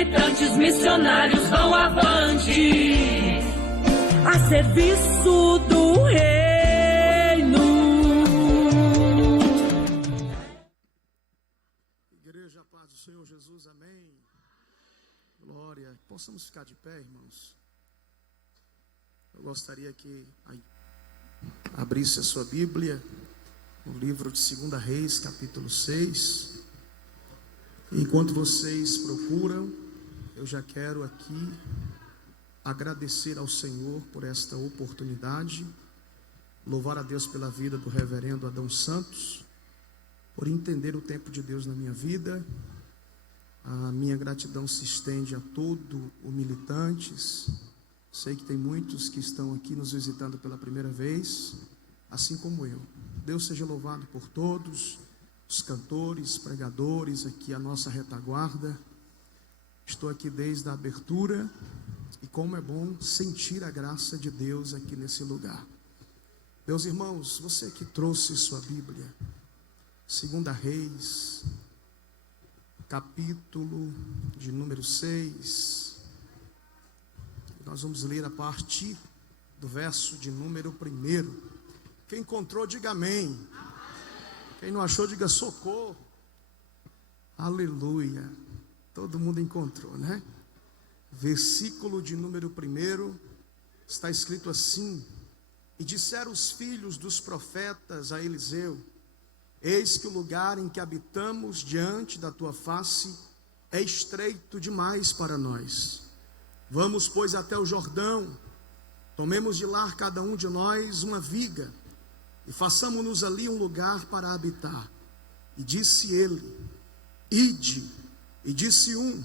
militantes, missionários vão avante, a serviço do reino. Igreja, a paz do Senhor Jesus, amém. Glória. Possamos ficar de pé, irmãos. Eu gostaria que abrisse a sua Bíblia no livro de 2 Reis, capítulo 6. Enquanto vocês procuram, eu já quero aqui agradecer ao Senhor por esta oportunidade, louvar a Deus pela vida do reverendo Adão Santos, por entender o tempo de Deus na minha vida. A minha gratidão se estende a todo o militantes. Sei que tem muitos que estão aqui nos visitando pela primeira vez, assim como eu. Deus seja louvado por todos, os cantores, pregadores, aqui a nossa retaguarda. Estou aqui desde a abertura e como é bom sentir a graça de Deus aqui nesse lugar. Meus irmãos, você que trouxe sua Bíblia, 2 Reis, capítulo de número 6. Nós vamos ler a partir do verso de número 1. Quem encontrou, diga amém. Quem não achou, diga socorro. Aleluia. Todo mundo encontrou, né? Versículo de número 1, está escrito assim: E disseram os filhos dos profetas a Eliseu: Eis que o lugar em que habitamos diante da tua face é estreito demais para nós. Vamos, pois, até o Jordão, tomemos de lá cada um de nós uma viga, e façamo-nos ali um lugar para habitar. E disse ele: Ide. E disse um: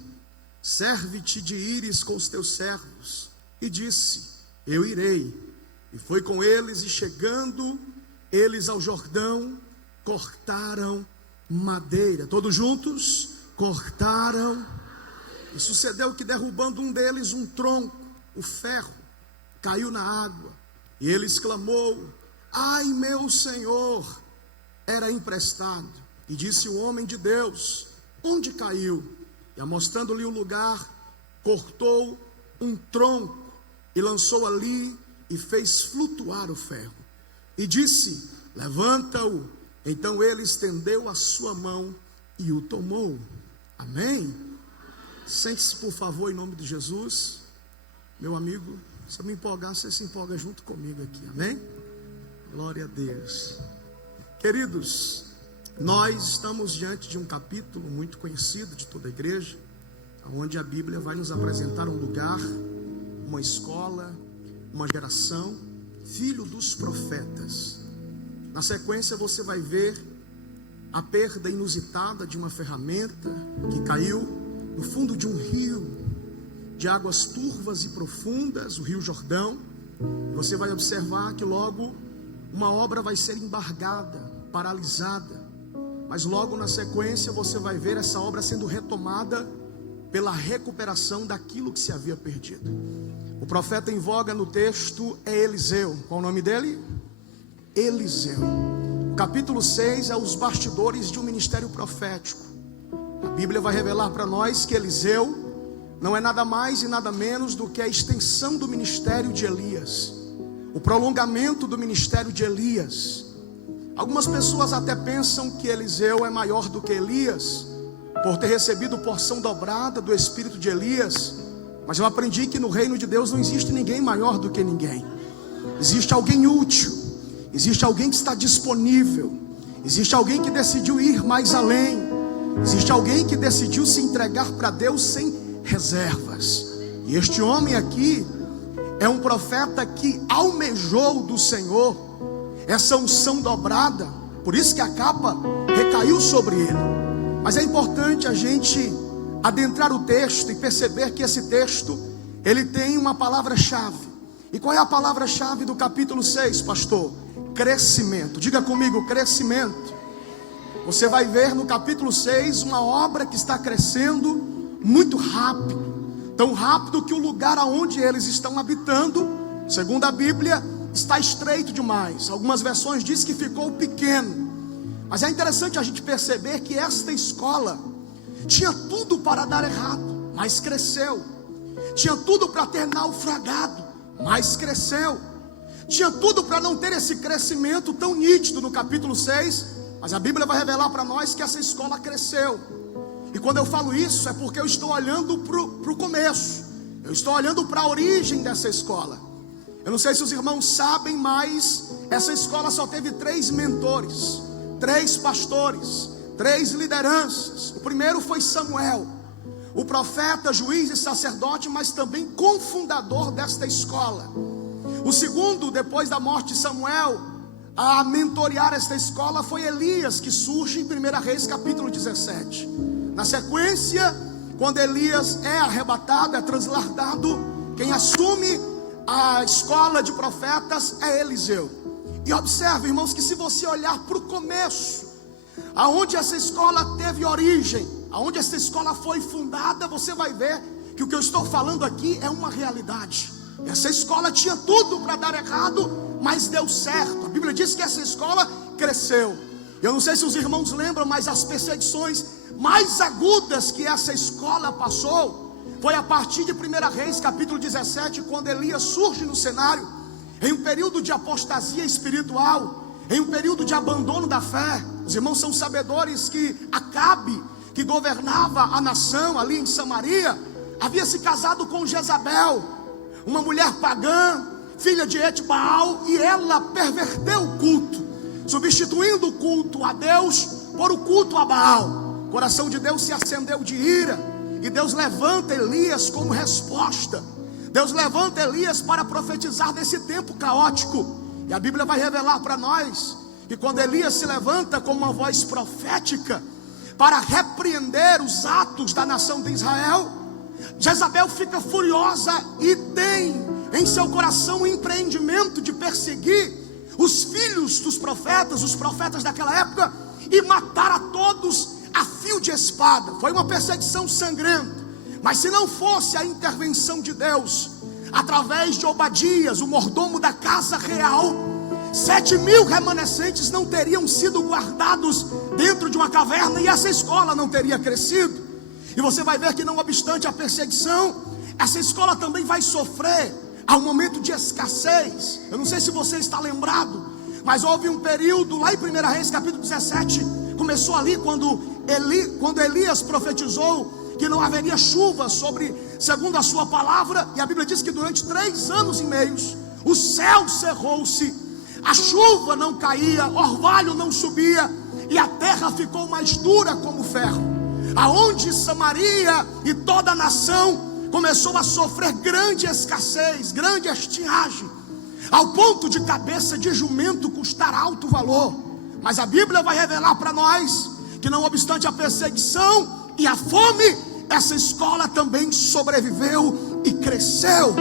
Serve-te de ires com os teus servos. E disse: Eu irei. E foi com eles, e chegando eles ao Jordão, cortaram madeira. Todos juntos? Cortaram. E sucedeu que, derrubando um deles um tronco, o ferro caiu na água. E ele exclamou: Ai, meu Senhor! Era emprestado. E disse o homem de Deus: Onde caiu? E, amostrando-lhe o lugar, cortou um tronco e lançou ali e fez flutuar o ferro. E disse: Levanta-o. Então ele estendeu a sua mão e o tomou. Amém? Sente-se, por favor, em nome de Jesus. Meu amigo, se eu me empolgar, você se empolga junto comigo aqui. Amém? Glória a Deus. Queridos, nós estamos diante de um capítulo muito conhecido de toda a igreja, onde a Bíblia vai nos apresentar um lugar, uma escola, uma geração, filho dos profetas. Na sequência você vai ver a perda inusitada de uma ferramenta que caiu no fundo de um rio de águas turvas e profundas, o Rio Jordão. Você vai observar que logo uma obra vai ser embargada, paralisada, mas logo na sequência você vai ver essa obra sendo retomada pela recuperação daquilo que se havia perdido. O profeta em voga no texto é Eliseu. Qual o nome dele? Eliseu. O capítulo 6 é os bastidores de um ministério profético. A Bíblia vai revelar para nós que Eliseu não é nada mais e nada menos do que a extensão do ministério de Elias, o prolongamento do ministério de Elias. Algumas pessoas até pensam que Eliseu é maior do que Elias, por ter recebido porção dobrada do espírito de Elias. Mas eu aprendi que no reino de Deus não existe ninguém maior do que ninguém. Existe alguém útil, existe alguém que está disponível, existe alguém que decidiu ir mais além, existe alguém que decidiu se entregar para Deus sem reservas. E este homem aqui é um profeta que almejou do Senhor essa unção dobrada. Por isso que a capa recaiu sobre ele. Mas é importante a gente adentrar o texto e perceber que esse texto, ele tem uma palavra-chave. E qual é a palavra-chave do capítulo 6, pastor? Crescimento. Diga comigo, crescimento. Você vai ver no capítulo 6 uma obra que está crescendo muito rápido. Tão rápido que o lugar aonde eles estão habitando, segundo a Bíblia, está estreito demais. Algumas versões dizem que ficou pequeno. Mas é interessante a gente perceber que esta escola tinha tudo para dar errado. mas cresceu. Tinha tudo para ter naufragado, mas cresceu. Tinha tudo para não ter esse crescimento tão nítido no capítulo 6, mas a Bíblia vai revelar para nós que essa escola cresceu. E quando eu falo isso, é porque eu estou olhando para o começo, eu estou olhando para a origem dessa escola. Eu não sei se os irmãos sabem, mas essa escola só teve 3 mentores, 3 pastores, 3 lideranças. O primeiro foi Samuel, o profeta, juiz e sacerdote, mas também cofundador desta escola. O segundo, depois da morte de Samuel, a mentorear esta escola foi Elias, que surge em 1 Reis capítulo 17. Na sequência, quando Elias é arrebatado, é transladado, quem assume a escola de profetas é Eliseu. E observe, irmãos, que se você olhar para o começo, aonde essa escola teve origem, aonde essa escola foi fundada, você vai ver que o que eu estou falando aqui é uma realidade. Essa escola tinha tudo para dar errado, mas deu certo. A Bíblia diz que essa escola cresceu. Eu não sei se os irmãos lembram, mas as perseguições mais agudas que essa escola passou foi a partir de 1 Reis capítulo 17, quando Elias surge no cenário, em um período de apostasia espiritual, em um período de abandono da fé. Os irmãos são sabedores que Acabe, que governava a nação ali em Samaria, havia se casado com Jezabel, uma mulher pagã, filha de Etbaal, e ela perverteu o culto, substituindo o culto a Deus por o culto a Baal. O coração de Deus se acendeu de ira, e Deus levanta Elias como resposta. Deus levanta Elias para profetizar nesse tempo caótico. E a Bíblia vai revelar para nós que quando Elias se levanta com uma voz profética para repreender os atos da nação de Israel, Jezabel fica furiosa e tem em seu coração o empreendimento de perseguir os filhos dos profetas, os profetas daquela época, e matar a todos a fio de espada. Foi uma perseguição sangrenta. Mas se não fosse a intervenção de Deus, através de Obadias, o mordomo da casa real, 7.000 remanescentes não teriam sido guardados dentro de uma caverna, e essa escola não teria crescido. E você vai ver que, não obstante a perseguição, essa escola também vai sofrer a um momento de escassez. Eu não sei se você está lembrado, mas houve um período lá em 1 Reis capítulo 17, começou ali quando Elias profetizou que não haveria chuva segundo a sua palavra, e a Bíblia diz que durante 3 anos e meio o céu cerrou-se, a chuva não caía, orvalho não subia, e a terra ficou mais dura como ferro. Aonde Samaria e toda a nação começou a sofrer grande escassez, grande estiagem, ao ponto de cabeça de jumento custar alto valor. Mas a Bíblia vai revelar para nós que, não obstante a perseguição e a fome, essa escola também sobreviveu e cresceu.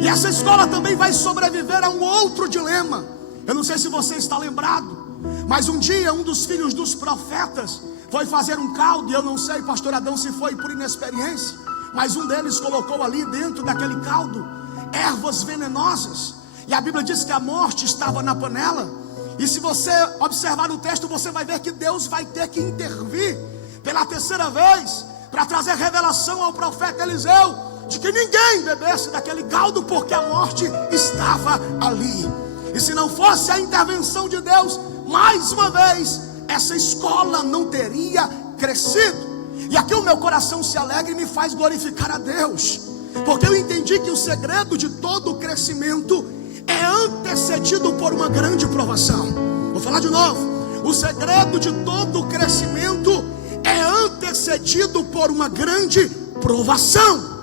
E essa escola também vai sobreviver a um outro dilema. Eu não sei se você está lembrado, mas um dia um dos filhos dos profetas foi fazer um caldo, e eu não sei, pastor Adão, se foi por inexperiência, mas um deles colocou ali dentro daquele caldo ervas venenosas, e a Bíblia diz que a morte estava na panela. E se você observar o texto, você vai ver que Deus vai ter que intervir pela 3ª vez, para trazer revelação ao profeta Eliseu, de que ninguém bebesse daquele caldo, porque a morte estava ali. E se não fosse a intervenção de Deus, mais uma vez, essa escola não teria crescido. E aqui o meu coração se alegra e me faz glorificar a Deus, porque eu entendi que o segredo de todo o crescimento é antecedido por uma grande provação. Vou falar de novo. O segredo de todo o crescimento é antecedido por uma grande provação.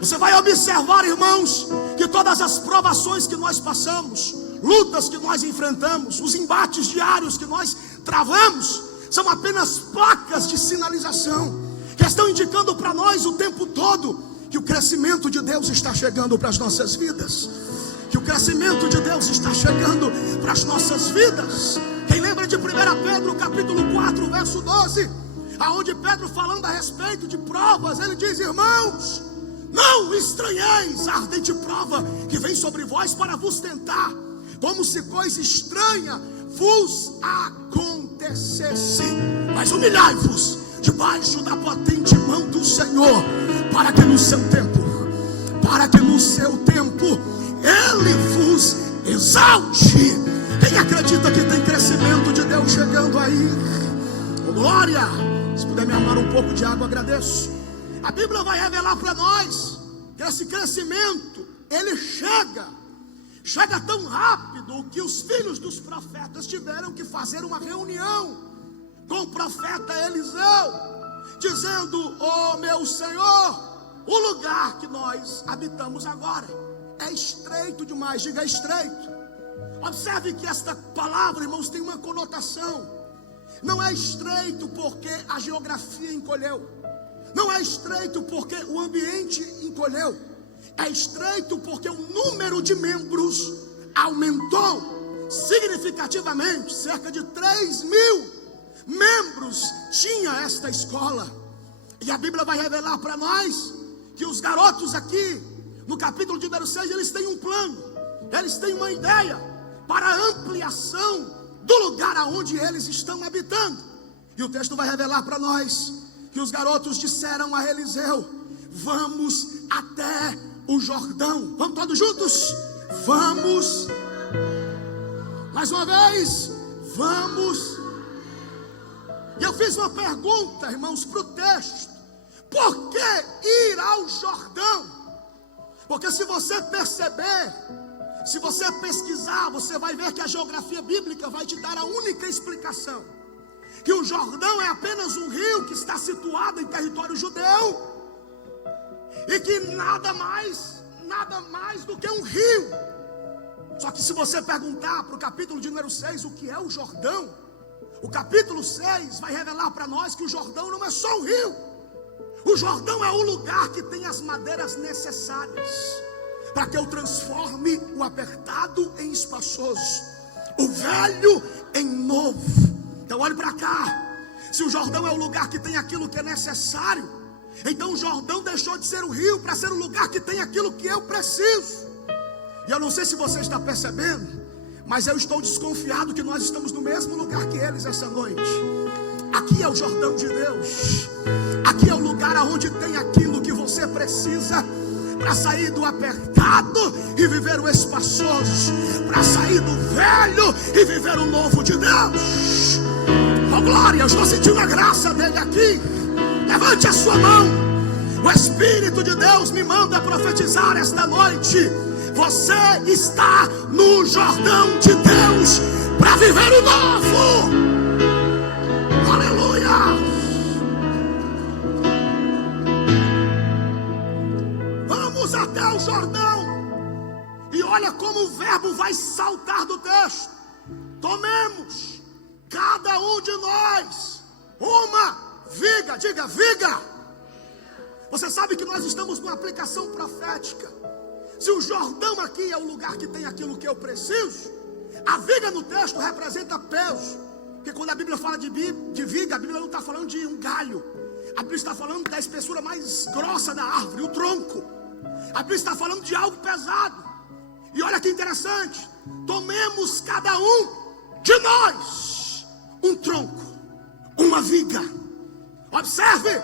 Você vai observar, irmãos, que todas as provações que nós passamos, lutas que nós enfrentamos, os embates diários que nós travamos, são apenas placas de sinalização, que estão indicando para nós o tempo todo que o crescimento de Deus está chegando para as nossas vidas. Que o crescimento de Deus está chegando para as nossas vidas. Quem lembra de 1 Pedro capítulo 4, verso 12, aonde Pedro, falando a respeito de provas, ele diz: irmãos, não estranheis a ardente prova que vem sobre vós para vos tentar, como se coisa estranha vos acontecesse, mas humilhai-vos debaixo da potente mão do Senhor, para que no seu tempo, Ele vos exalte. Quem acredita que tem crescimento de Deus chegando aí? Oh, glória! Se puder me amar um pouco de água, agradeço. A Bíblia vai revelar para nós que esse crescimento, ele chega tão rápido que os filhos dos profetas tiveram que fazer uma reunião com o profeta Eliseu, dizendo: oh meu Senhor, o lugar que nós habitamos agora é estreito demais. Diga estreito. Observe que esta palavra, irmãos, tem uma conotação. Não é estreito porque a geografia encolheu, não é estreito porque o ambiente encolheu, é estreito porque o número de membros aumentou significativamente. Cerca de 3.000 membros tinha esta escola. E a Bíblia vai revelar para nós que os garotos aqui, no capítulo de número 6, eles têm um plano, eles têm uma ideia para a ampliação do lugar aonde eles estão habitando. E o texto vai revelar para nós que os garotos disseram a Eliseu: vamos até o Jordão. Vamos todos juntos? Vamos. Mais uma vez, vamos. E eu fiz uma pergunta, irmãos, para o texto: por que ir ao Jordão? Porque se você perceber, se você pesquisar, você vai ver que a geografia bíblica vai te dar a única explicação: que o Jordão é apenas um rio que está situado em território judeu, e que nada mais do que um rio. Só que se você perguntar para o capítulo de número 6 o que é o Jordão, o capítulo 6 vai revelar para nós que o Jordão não é só um rio. O Jordão é o lugar que tem as madeiras necessárias para que eu transforme o apertado em espaçoso, o velho em novo. Então olhe para cá. Se o Jordão é o lugar que tem aquilo que é necessário, então o Jordão deixou de ser o rio para ser o lugar que tem aquilo que eu preciso. E eu não sei se você está percebendo, mas eu estou desconfiado que nós estamos no mesmo lugar que eles essa noite. Aqui é o Jordão de Deus. Aqui é o lugar onde tem aquilo que você precisa para sair do apertado e viver o espaçoso, para sair do velho e viver o novo de Deus. Oh glória, eu estou sentindo a graça dele aqui. Levante a sua mão. O Espírito de Deus me manda profetizar esta noite: você está no Jordão de Deus para viver o novo. Aleluia. Vamos até o Jordão. E olha como o verbo vai saltar do texto: tomemos cada um de nós uma viga. Diga viga. Você sabe que nós estamos numa aplicação profética. Se o Jordão aqui é o lugar que tem aquilo que eu preciso, a viga no texto representa peso. Porque quando a Bíblia fala de viga, a Bíblia não está falando de um galho. A Bíblia está falando da espessura mais grossa da árvore, o tronco. A Bíblia está falando de algo pesado. E olha que interessante: tomemos cada um de nós um tronco, uma viga. Observe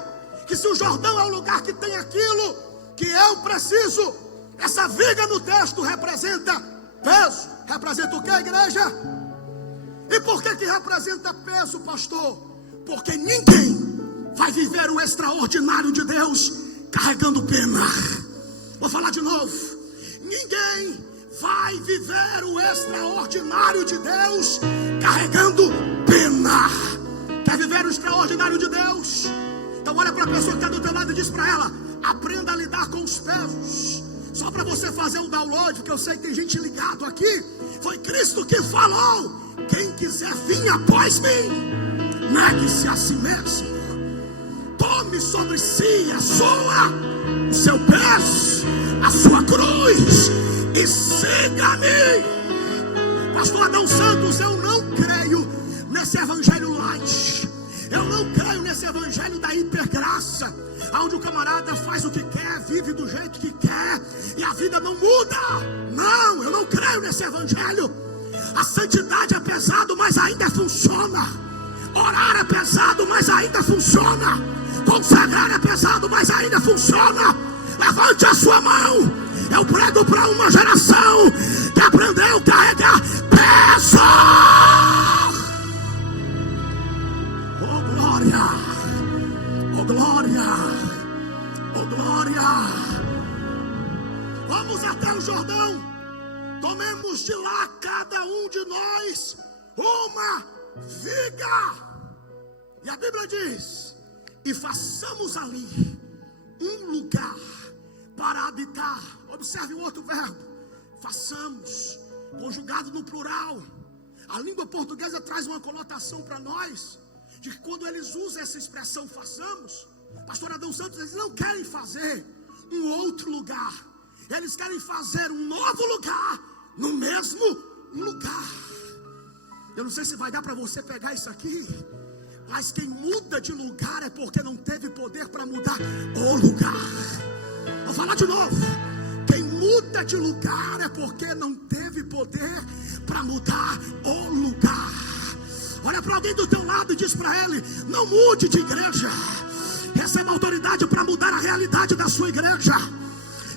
que se o Jordão é o lugar que tem aquilo que eu preciso, essa viga no texto representa peso. Representa o que, igreja? E por que representa peso, pastor? Porque ninguém vai viver o extraordinário de Deus carregando pena. Vou falar de novo: ninguém vai viver o extraordinário de Deus carregando pena. Quer viver o extraordinário de Deus? Então olha para a pessoa que está do teu lado e diz para ela: aprenda a lidar com os pesos. Só para você fazer um download, porque eu sei que tem gente ligado aqui. Foi Cristo que falou: quem quiser vir após mim, negue-se a si mesmo, tome sobre si o seu peso, a sua cruz, e siga-me. Pastor Adão Santos, eu não creio nesse evangelho light. Eu não creio nesse evangelho da hipergraça, onde o camarada faz o que quer, vive do jeito que quer e a vida não muda. Não, eu não creio nesse evangelho. A santidade é pesado, mas ainda funciona. Orar é pesado, mas ainda funciona. Consagrar é pesado, mas ainda funciona. Levante a sua mão. Eu prego para uma geração que aprendeu a carregar peso. Oh glória, oh glória, oh glória. Vamos até o Jordão. Tomemos de lá cada um de nós uma viga. E a Bíblia diz: e façamos ali um lugar para habitar. Observe o outro verbo, façamos, conjugado no plural. A língua portuguesa traz uma conotação para nós, de que quando eles usam essa expressão façamos, pastor Adão Santos, eles não querem fazer um outro lugar, eles querem fazer um novo lugar, no mesmo lugar. Eu não sei se vai dar para você pegar isso aqui, mas quem muda de lugar é porque não teve poder para mudar o lugar. Vou falar de novo. Quem muda de lugar é porque não teve poder para mudar o lugar. Olha para alguém do teu lado e diz para ele: não mude de igreja. Receba autoridade para mudar a realidade da sua igreja.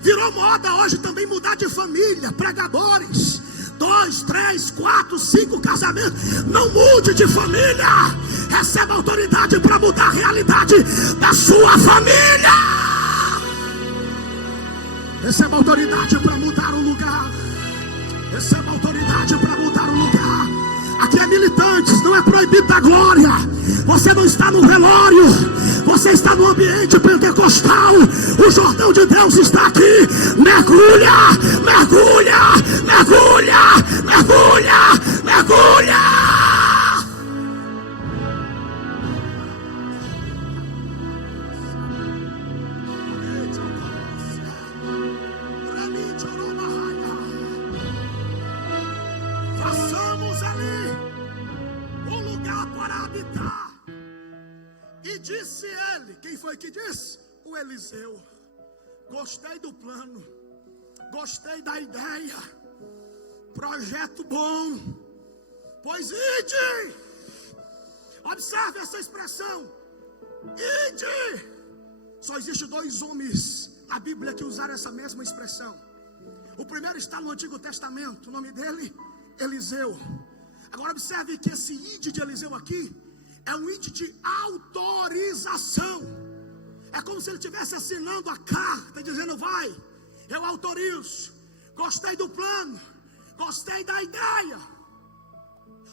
Virou moda hoje também mudar de família. Pregadores, 2, 3, 4, 5 casamentos. Não mude de família. Receba autoridade para mudar a realidade da sua família. Receba autoridade para mudar o lugar. Receba autoridade para mudar o lugar. Aqui é militantes, não é proibido da glória. Você não está no velório, você está no ambiente pentecostal. O Jordão de Deus está aqui. Mergulha, mergulha, mergulha, mergulha, mergulha. Façamos ali um lugar para habitar. E disse ele, quem foi que disse? O Eliseu. Gostei do plano, gostei da ideia, projeto bom, pois ide. Observe essa expressão, ide. Só existe 2 homens na Bíblia que usaram essa mesma expressão. O primeiro está no Antigo Testamento, o nome dele Eliseu. Agora observe que esse ide de Eliseu aqui é um ide de autorização. É como se ele estivesse assinando a carta, dizendo: vai, eu autorizo. Gostei do plano, gostei da ideia.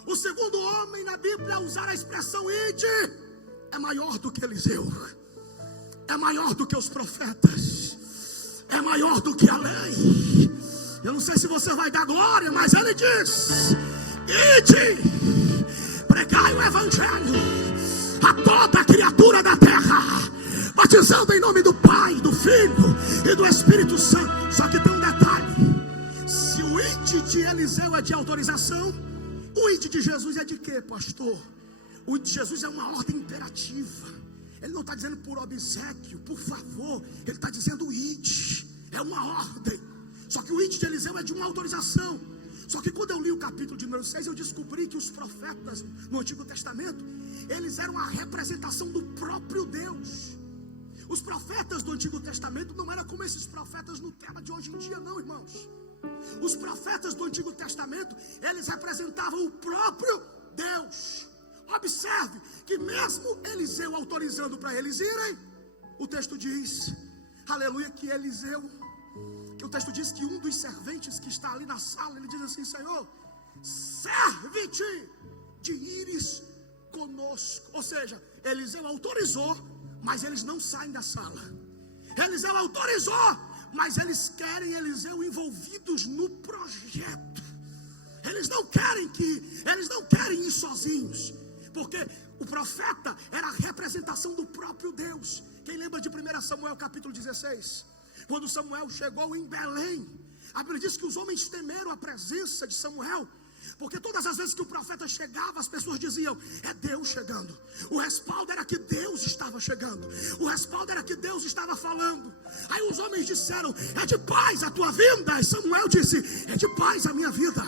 O segundo homem na Bíblia a usar a expressão ide é maior do que Eliseu, é maior do que os profetas, é maior do que a lei. Eu não sei se você vai dar glória, mas ele diz: ide, pregai o evangelho a toda criatura da terra, batizando em nome do Pai, do Filho e do Espírito Santo. Só que tem um detalhe: se o ide de Eliseu é de autorização, o ide de Jesus é de quê, pastor? O ide de Jesus é uma ordem imperativa. Ele não está dizendo por obséquio, por favor. Ele está dizendo ide, é uma ordem. Só que o ide de Eliseu é de uma autorização. Só que quando eu li o capítulo de número 6, eu descobri que os profetas no Antigo Testamento, eles eram a representação do próprio Deus. Os profetas do Antigo Testamento não eram como esses profetas Nutella de hoje em dia, não, irmãos. Os profetas do Antigo Testamento, eles representavam o próprio Deus. Observe que mesmo Eliseu autorizando para eles irem, o texto diz, aleluia, que Eliseu, que o texto diz que um dos serventes que está ali na sala, ele diz assim: Senhor, serve-te de ires conosco. Ou seja, Eliseu autorizou, mas eles não saem da sala. Eliseu autorizou, mas eles querem Eliseu envolvidos no projeto. Eles não querem ir sozinhos, porque o profeta era a representação do próprio Deus. Quem lembra de 1 Samuel capítulo 16? Quando Samuel chegou em Belém, a Bíblia diz que os homens temeram a presença de Samuel, porque todas as vezes que o profeta chegava, as pessoas diziam: é Deus chegando. O respaldo era que Deus estava chegando, o respaldo era que Deus estava falando. Aí os homens disseram: é de paz a tua vinda. E Samuel disse: é de paz a minha vida.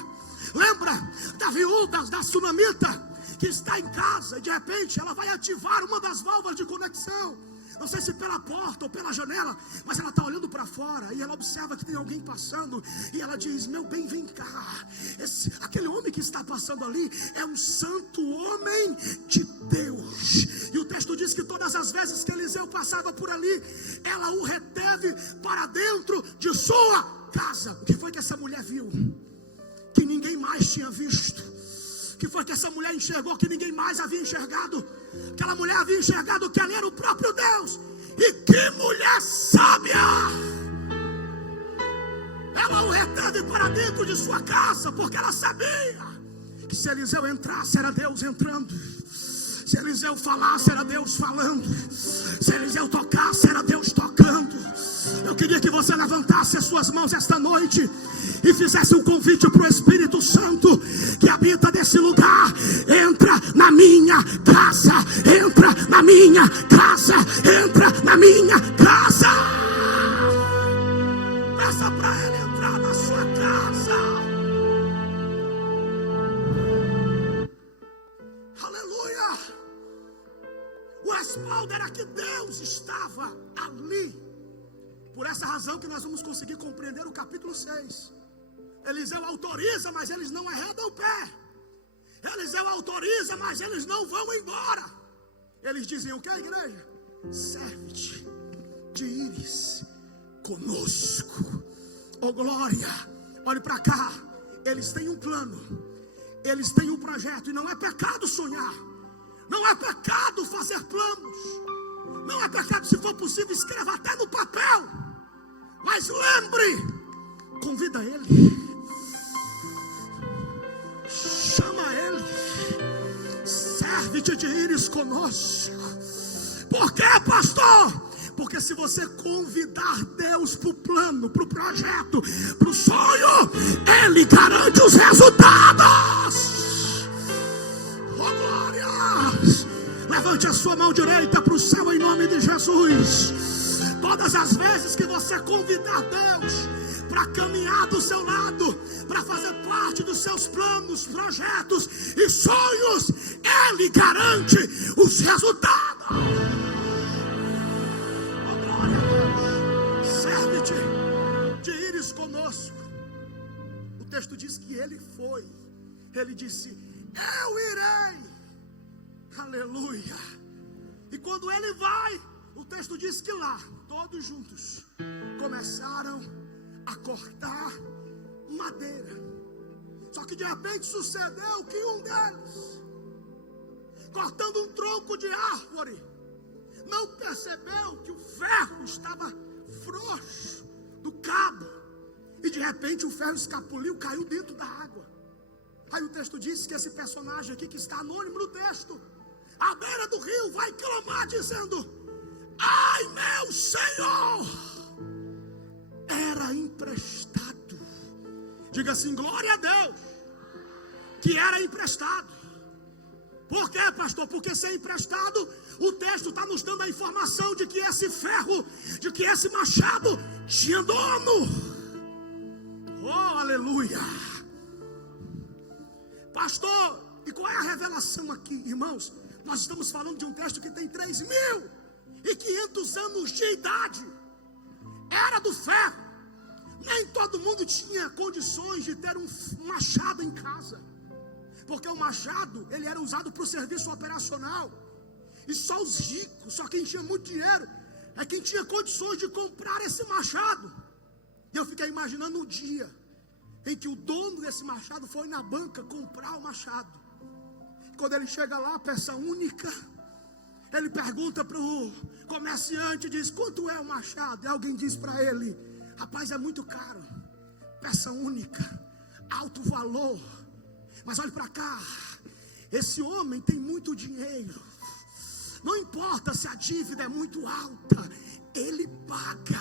Lembra da viúva da sunamita, que está em casa e de repente ela vai ativar uma das válvulas de conexão. Não sei se pela porta ou pela janela, mas ela está olhando para fora e ela observa que tem alguém passando e ela diz: meu bem, vem cá. Aquele homem que está passando ali é um santo homem de Deus. E o texto diz que todas as vezes que Eliseu passava por ali, ela o reteve para dentro de sua casa. O que foi que essa mulher viu? Que ninguém mais tinha visto. O que foi que essa mulher enxergou que ninguém mais havia enxergado? Aquela mulher havia enxergado que ali era o próprio Deus. E que mulher sábia! Ela o reteve para dentro de sua casa, porque ela sabia que se Eliseu entrasse, era Deus entrando. Se Eliseu falasse, era Deus falando. Se Eliseu tocasse, era Deus tocando. Eu queria que você levantasse as suas mãos esta noite e fizesse um convite para o Espírito Santo que habita nesse lugar. Entra na minha casa, entra na minha casa, entra na minha casa. Peça para Ele entrar na sua casa. Aleluia. O respaldo era que Deus estava ali. Por essa razão que nós vamos conseguir compreender o capítulo 6. Eliseu autoriza, mas eles não arredam o pé. Eliseu autoriza, mas eles não vão embora. Eles dizem o que, igreja? Serve-te de ires conosco. Oh glória, olhe para cá. Eles têm um plano, eles têm um projeto. E não é pecado sonhar, não é pecado fazer planos, não é pecado, se for possível, escreva até no papel. Mas lembre, convida Ele, chama Ele, serve-te de ires conosco. Por quê, pastor? Porque se você convidar Deus para o plano, para o projeto, para o sonho, Ele garante os resultados. Oh glória! Levante a sua mão direita para o céu em nome de Jesus. Todas as vezes que você convidar Deus para caminhar do seu lado, para fazer parte dos seus planos, projetos e sonhos, Ele garante os resultados. Oh glória a Deus. Serve-te de ires conosco. O texto diz que ele foi. Ele disse: eu irei. Aleluia. E quando ele vai, o texto diz que lá, todos juntos, começaram a cortar madeira. Só que de repente sucedeu que um deles, cortando um tronco de árvore, não percebeu que o ferro estava frouxo do cabo. E de repente o ferro escapuliu, caiu dentro da água. Aí o texto diz que esse personagem aqui, que está anônimo no texto, à beira do rio, vai clamar dizendo: ai meu Senhor, era emprestado. Diga assim: glória a Deus, que era emprestado. Por quê, pastor? Porque se é emprestado, o texto está nos dando a informação de que esse ferro, de que esse machado tinha dono. Oh, aleluia. Pastor, e qual é a revelação aqui, irmãos? Nós estamos falando de um texto que tem 3.500 anos de idade. Era do ferro. Nem todo mundo tinha condições de ter um machado em casa, porque o machado, ele era usado para o serviço operacional. E só os ricos, só quem tinha muito dinheiro, é quem tinha condições de comprar esse machado. E eu fiquei imaginando um dia em que o dono desse machado foi na banca comprar o machado. Quando ele chega lá, peça única, ele pergunta para o comerciante, diz: quanto é o machado? E alguém diz para ele: rapaz, é muito caro, peça única, alto valor. Mas olhe para cá, esse homem tem muito dinheiro, não importa se a dívida é muito alta, ele paga.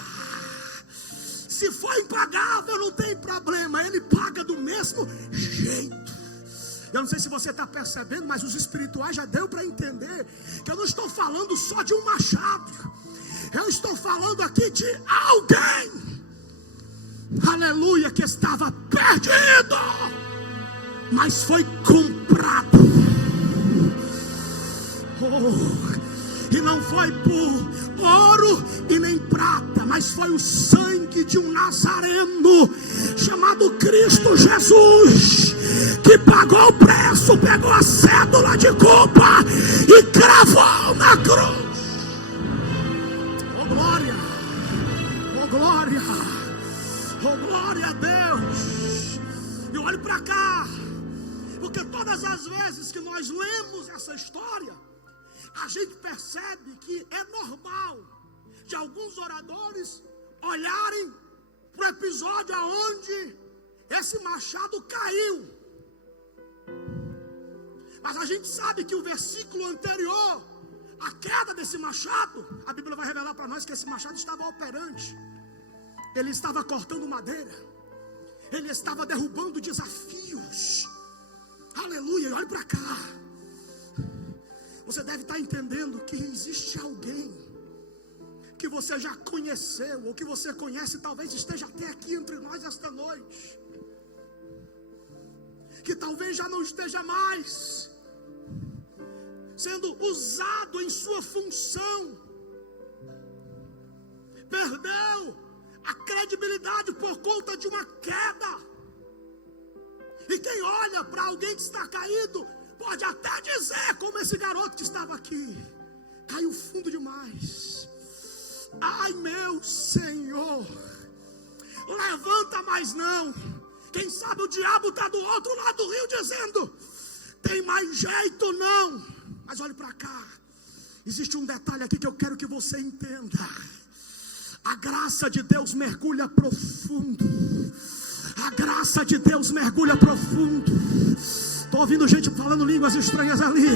Se for impagável, não tem problema, ele paga do mesmo jeito. Eu não sei se você está percebendo, mas os espirituais já deu para entender que eu não estou falando só de um machado, eu estou falando aqui de alguém, aleluia, que estava perdido, mas foi comprado. E não foi por ouro e nem prata, mas foi o sangue de um nazareno chamado Cristo Jesus, que pagou o preço, pegou a cédula de culpa e cravou na cruz. Oh glória, oh glória, oh glória a Deus. E olhe para cá, porque todas as vezes que nós lemos essa história, a gente percebe que é normal de alguns oradores olharem para o episódio onde esse machado caiu. Mas a gente sabe que o versículo anterior, a queda desse machado, a Bíblia vai revelar para nós que esse machado estava operante. Ele estava cortando madeira, ele estava derrubando desafios. Aleluia, e olhe para cá. Você deve estar entendendo que existe alguém que você já conheceu, ou que você conhece, talvez esteja até aqui entre nós esta noite, que talvez já não esteja mais sendo usado em sua função, perdeu a credibilidade por conta de uma queda. E quem olha para alguém que está caído pode até dizer, como esse garoto que estava aqui, caiu fundo demais. Ai meu Senhor, levanta mais não. Quem sabe o diabo está do outro lado do rio dizendo, tem mais jeito não. Mas olhe para cá, existe um detalhe aqui que eu quero que você entenda. A graça de Deus mergulha profundo. A graça de Deus mergulha profundo. Estou ouvindo gente falando línguas estranhas ali.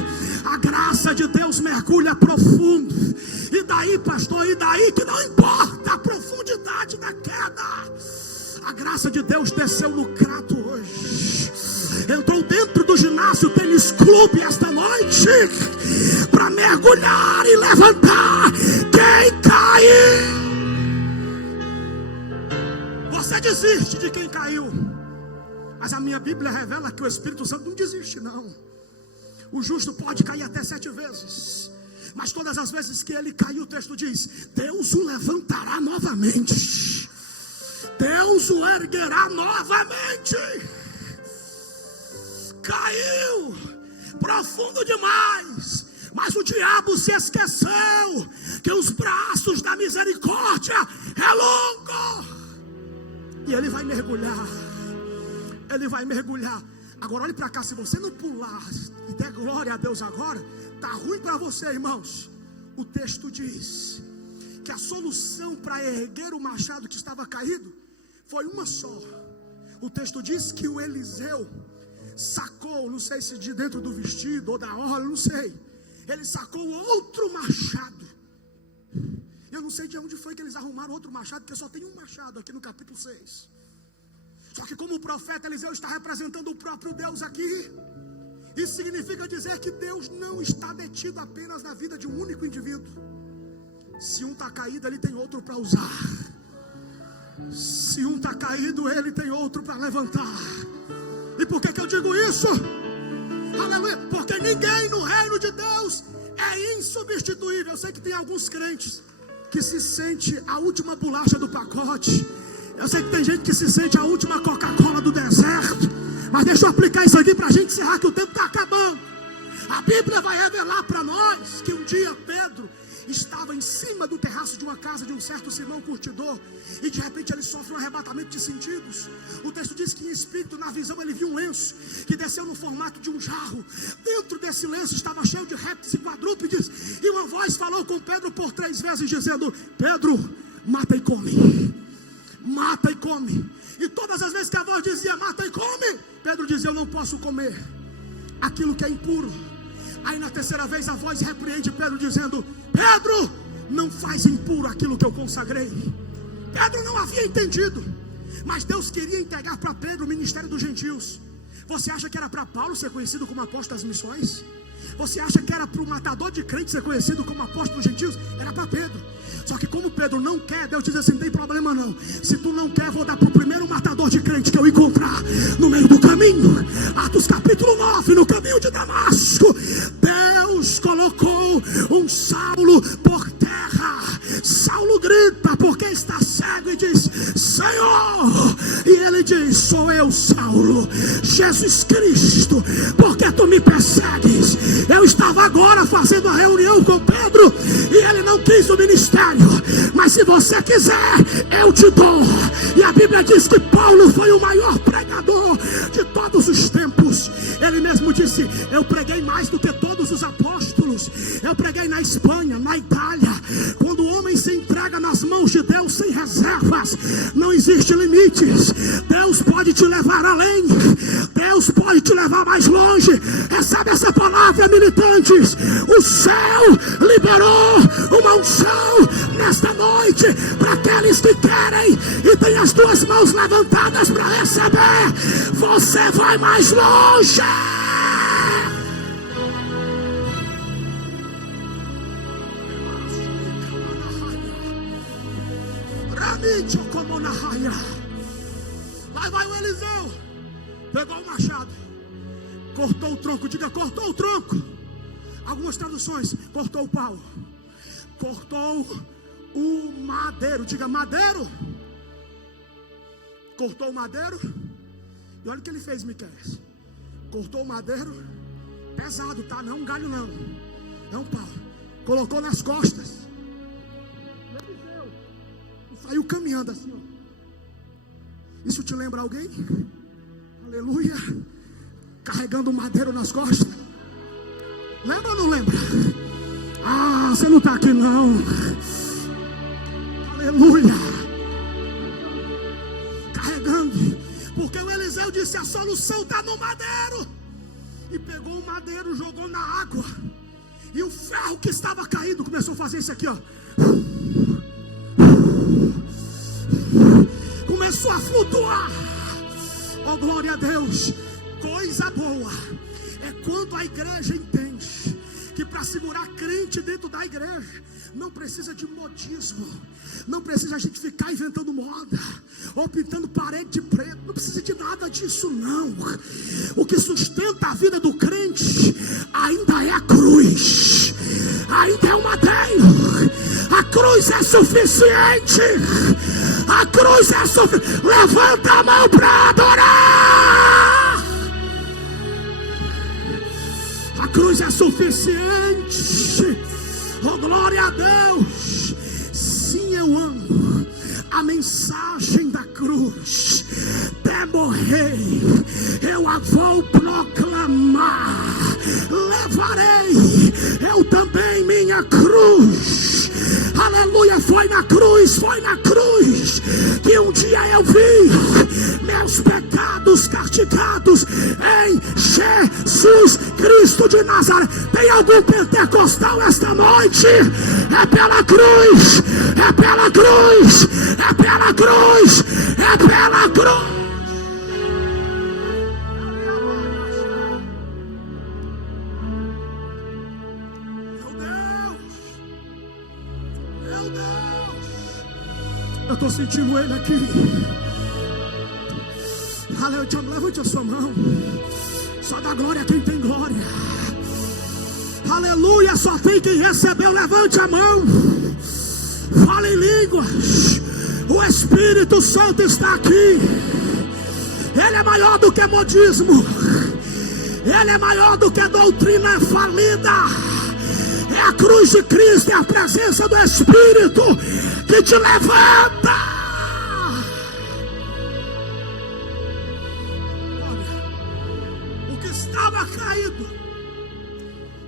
A graça de Deus mergulha profundo. E daí, pastor, e daí que não importa a profundidade da queda. A graça de Deus desceu no crato hoje. Entrou dentro do ginásio Tênis Clube esta noite para mergulhar e levantar quem caiu. Você desiste de quem caiu, mas a minha Bíblia revela que o Espírito Santo não desiste não. O justo pode cair até 7 vezes, mas todas as vezes que ele caiu, o texto diz, Deus o levantará novamente. Deus o erguerá novamente. Caiu profundo demais, mas o diabo se esqueceu que os braços da misericórdia é longo. E ele vai mergulhar. Ele vai mergulhar. Agora olhe para cá, se você não pular e der glória a Deus agora, tá ruim para você, irmãos. O texto diz que a solução para erguer o machado que estava caído foi uma só. O texto diz que o Eliseu sacou, não sei se de dentro do vestido ou da orla, não sei. Ele sacou outro machado. Eu não sei de onde foi que eles arrumaram outro machado, porque só tem um machado aqui no capítulo 6. Só que como o profeta Eliseu está representando o próprio Deus aqui, isso significa dizer que Deus não está detido apenas na vida de um único indivíduo. Se um está caído, ele tem outro para usar. Se um está caído, ele tem outro para levantar. E por que eu digo isso? Aleluia. Porque ninguém no reino de Deus é insubstituível. Eu sei que tem alguns crentes que se sente a última bolacha do pacote. Eu sei que tem gente que se sente a última Coca-Cola do deserto. Mas deixa eu aplicar isso aqui para a gente encerrar, que o tempo está acabando. A Bíblia vai revelar para nós que um dia Pedro estava em cima do terraço de uma casa de um certo Simão curtidor, e de repente ele sofre um arrebatamento de sentidos. O texto diz que em espírito, na visão, ele viu um lenço que desceu no formato de um jarro. Dentro desse lenço estava cheio de répteis e quadrúpedes, e uma voz falou com Pedro por 3 vezes dizendo, Pedro, mata e come. Mata e come. E todas as vezes que a voz dizia mata e come, Pedro dizia, eu não posso comer aquilo que é impuro. Aí na 3ª vez a voz repreende Pedro dizendo, Pedro, não faz impuro aquilo que eu consagrei. Pedro não havia entendido, mas Deus queria entregar para Pedro o ministério dos gentios. Você acha que era para Paulo ser conhecido como apóstolo das missões? Você acha que era para o matador de crentes ser conhecido como apóstolo dos gentios? Era para Pedro. Só que como Pedro não quer, Deus diz assim, não tem problema não. Se tu não quer, vou dar para o primeiro matador de crente que eu encontrar no meio do caminho. Atos capítulo 9, no caminho de Damasco, Deus colocou Saulo por terra. Saulo grita porque está cego e diz: Senhor! E ele diz: sou eu, Saulo, Jesus Cristo, porque tu me persegues? Eu estava agora fazendo a reunião com Pedro e ele não quis o ministério, mas se você quiser, eu te dou. E a Bíblia diz que Paulo foi o maior pregador de todos os tempos. Ele mesmo disse: eu preguei mais do que todos os apóstolos. Eu preguei na Espanha, na Itália. Quando o homem se entrega nas mãos de Deus sem reservas, não existe limites. Deus pode te levar além, Deus pode te levar mais longe. Recebe essa palavra, militantes. O céu liberou uma unção nesta noite para aqueles que querem e têm as duas mãos levantadas para receber. Você vai mais longe. Lá vai o Eliseu, pegou o machado, cortou o tronco. Diga: cortou o tronco. Algumas traduções: cortou o pau, cortou o madeiro. Diga: madeiro. Cortou o madeiro. E olha o que ele fez, Miqueias. Cortou o madeiro, pesado, tá? Não é um galho, não, é um pau. Colocou nas costas. Saiu caminhando assim, ó. Isso te lembra alguém? Aleluia. Carregando madeiro nas costas. Lembra ou não lembra? Ah, você não está aqui não. Aleluia. Carregando. Porque o Eliseu disse: a solução está no madeiro. E pegou o madeiro, jogou na água. E o ferro que estava caído começou a fazer isso aqui, ó. Começou a flutuar. Oh, glória a Deus. Coisa boa é quando a igreja entende que para segurar crente dentro da igreja não precisa de modismo, não precisa a gente ficar inventando moda ou pintando parede de preto, não precisa de nada disso não. O que sustenta a vida do crente ainda é a cruz, ainda é o madeiro. A cruz é suficiente. A cruz é suficiente. Levanta a mão para adorar. A cruz é suficiente. Oh, glória a Deus. Sim, eu amo a mensagem da cruz. Até morrer eu a vou proclamar. Levarei eu também minha cruz. Aleluia. Foi na cruz que um dia eu vi meus pecados castigados em Jesus Cristo de Nazaré. Tem algum pentecostal esta noite? É pela cruz, é pela cruz, é pela cruz, é pela cruz. Eu estou sentindo ele aqui. Aleluia. Levante a sua mão. Só dá glória a quem tem glória. Aleluia. Só tem quem recebeu. Levante a mão. Fale em línguas. O Espírito Santo está aqui. Ele é maior do que modismo. Ele é maior do que doutrina falida. É a cruz de Cristo, é a presença do Espírito que te levanta. Olha, o que estava caído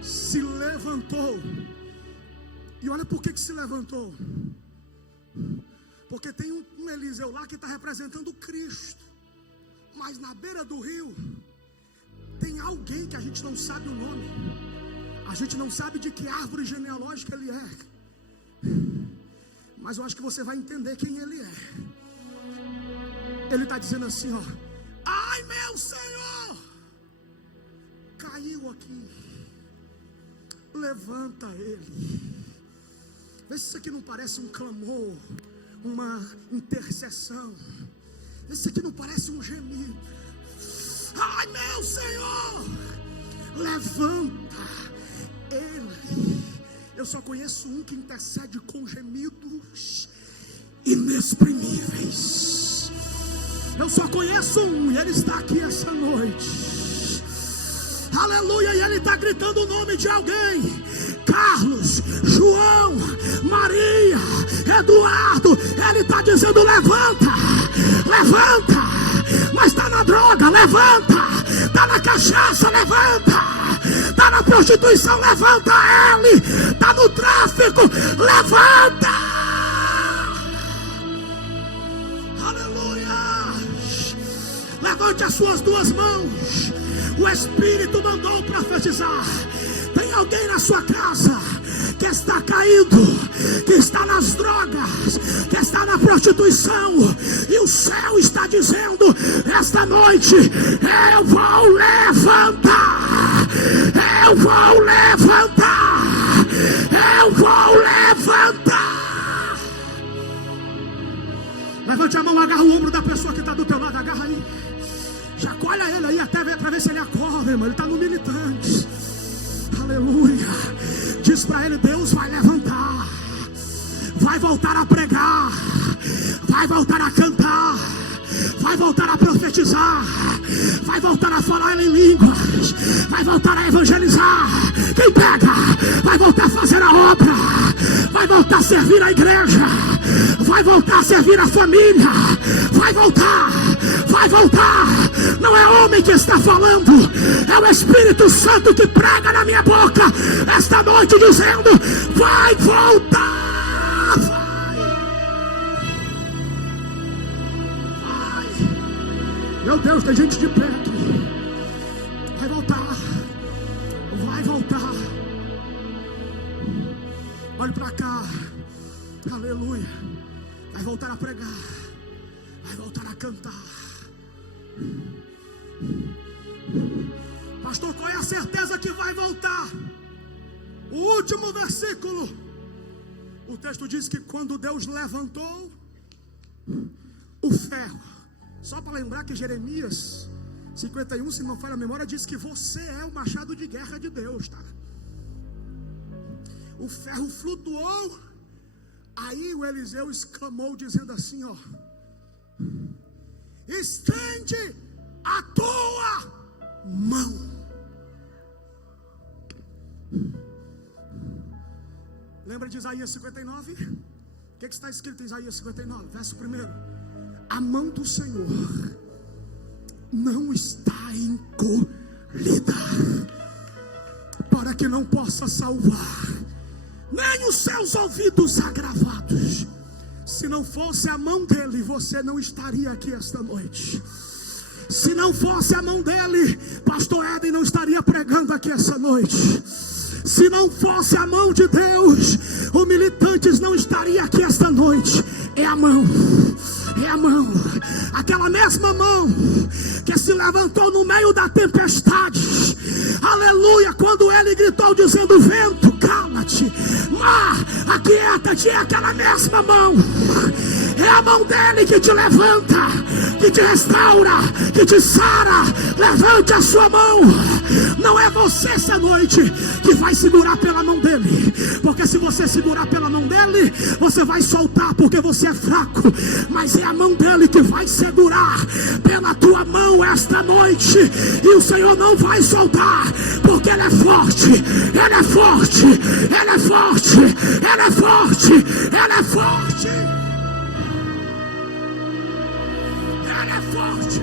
se levantou. E olha por que se levantou. Porque tem um Eliseu lá que está representando Cristo. Mas na beira do rio tem alguém que a gente não sabe o nome. A gente não sabe de que árvore genealógica ele é. Mas eu acho que você vai entender quem ele é. Ele está dizendo assim, ó: ai, meu Senhor, caiu aqui. Levanta ele. Vê se isso aqui não parece um clamor, uma intercessão. Vê se isso aqui não parece um gemido. Ai, meu Senhor, levanta ele. Eu só conheço um que intercede com gemidos inexprimíveis. Eu só conheço um, e ele está aqui essa noite. Aleluia, e ele está gritando o nome de alguém. Carlos, João, Maria, Eduardo. Ele está dizendo: levanta, levanta. Mas está na droga, levanta. Está na cachaça, levanta. Está na prostituição, levanta ele. Está no tráfico, levanta. Aleluia. Levante as suas duas mãos. O Espírito mandou profetizar. Tem alguém na sua casa que está caído, que está nas drogas, que está na prostituição, e o céu está dizendo esta noite: eu vou levantar, eu vou levantar, eu vou levantar. Levante a mão, agarra o ombro da pessoa que está do teu lado, agarra aí, chacoalha ele aí até para ver se ele acorda, irmão. Ele está no militante. Aleluia. Diz para ele: Deus vai levantar, vai voltar a pregar, vai voltar a cantar, vai voltar a profetizar, vai voltar a falar em línguas, vai voltar a evangelizar. Quem pega, vai voltar a fazer a obra, vai voltar a servir a igreja, vai voltar a servir a família, vai voltar, vai voltar. Não é homem que está falando, é o Espírito Santo que prega na minha boca esta noite, dizendo: vai voltar, vai. Meu Deus, tem gente de pé aqui. Vai voltar, vai voltar. Olhe para cá. Aleluia. Vai voltar a pregar, vai voltar a cantar. Pastor, qual é a certeza que vai voltar? O último versículo. O texto diz que quando Deus levantou o ferro, só para lembrar que Jeremias 51, se não falha a memória, diz que você é o machado de guerra de Deus, tá? O ferro flutuou. Aí o Eliseu exclamou dizendo assim, ó: estende a tua mão. Lembra de Isaías 59? O que está escrito em Isaías 59? Verso 1: a mão do Senhor não está encolhida para que não possa salvar, nem os seus ouvidos agravados. Se não fosse a mão dele, você não estaria aqui esta noite. Se não fosse a mão dele, pastor Éden não estaria pregando aqui essa noite. Se não fosse a mão de Deus, o Militantes não estaria aqui esta noite. É a mão, é a mão, aquela mesma mão que se levantou no meio da tempestade, aleluia, quando ele gritou dizendo: vento, cala-te, mar, aquieta-te. É aquela mesma mão, é a mão dele que te levanta, que te restaura, que te sara. Levante a sua mão. Não é você essa noite que vai segurar pela mão dele, porque se você segurar pela mão dele, você vai soltar porque você é fraco. Mas é a mão dele que vai segurar pela tua mão esta noite, e o Senhor não vai soltar, porque ele é forte, ele é forte, ele é forte, ele é forte, ele é forte, ele é forte.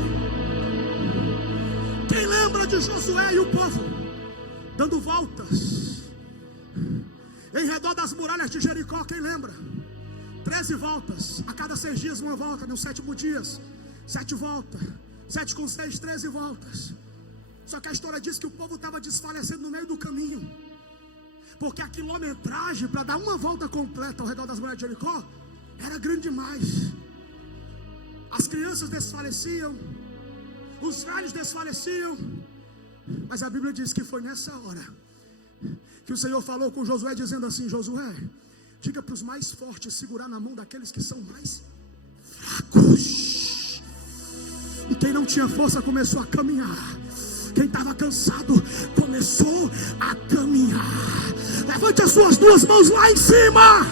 Quem lembra de Josué e o povo dando voltas em redor das muralhas de Jericó? Quem lembra? 13 voltas, a cada 6 dias uma volta, no 7º dia 7 voltas, 7 com 6, 13 voltas. Só que a história diz que o povo estava desfalecendo no meio do caminho, porque a quilometragem para dar uma volta completa ao redor das muralhas de Jericó era grande demais. As crianças desfaleciam, os velhos desfaleciam. Mas a Bíblia diz que foi nessa hora que o Senhor falou com Josué, dizendo assim: Josué, diga para os mais fortes segurar na mão daqueles que são mais fracos. E quem não tinha força começou a caminhar. Quem estava cansado começou a caminhar. Levante as suas duas mãos lá em cima.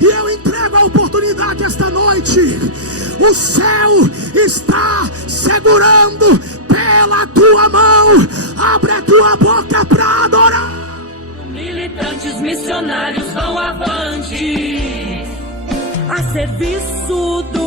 E eu entrego a oportunidade esta noite. O céu está segurando pela tua mão. Abre a tua boca para adorar. Militantes missionários vão avante, a serviço do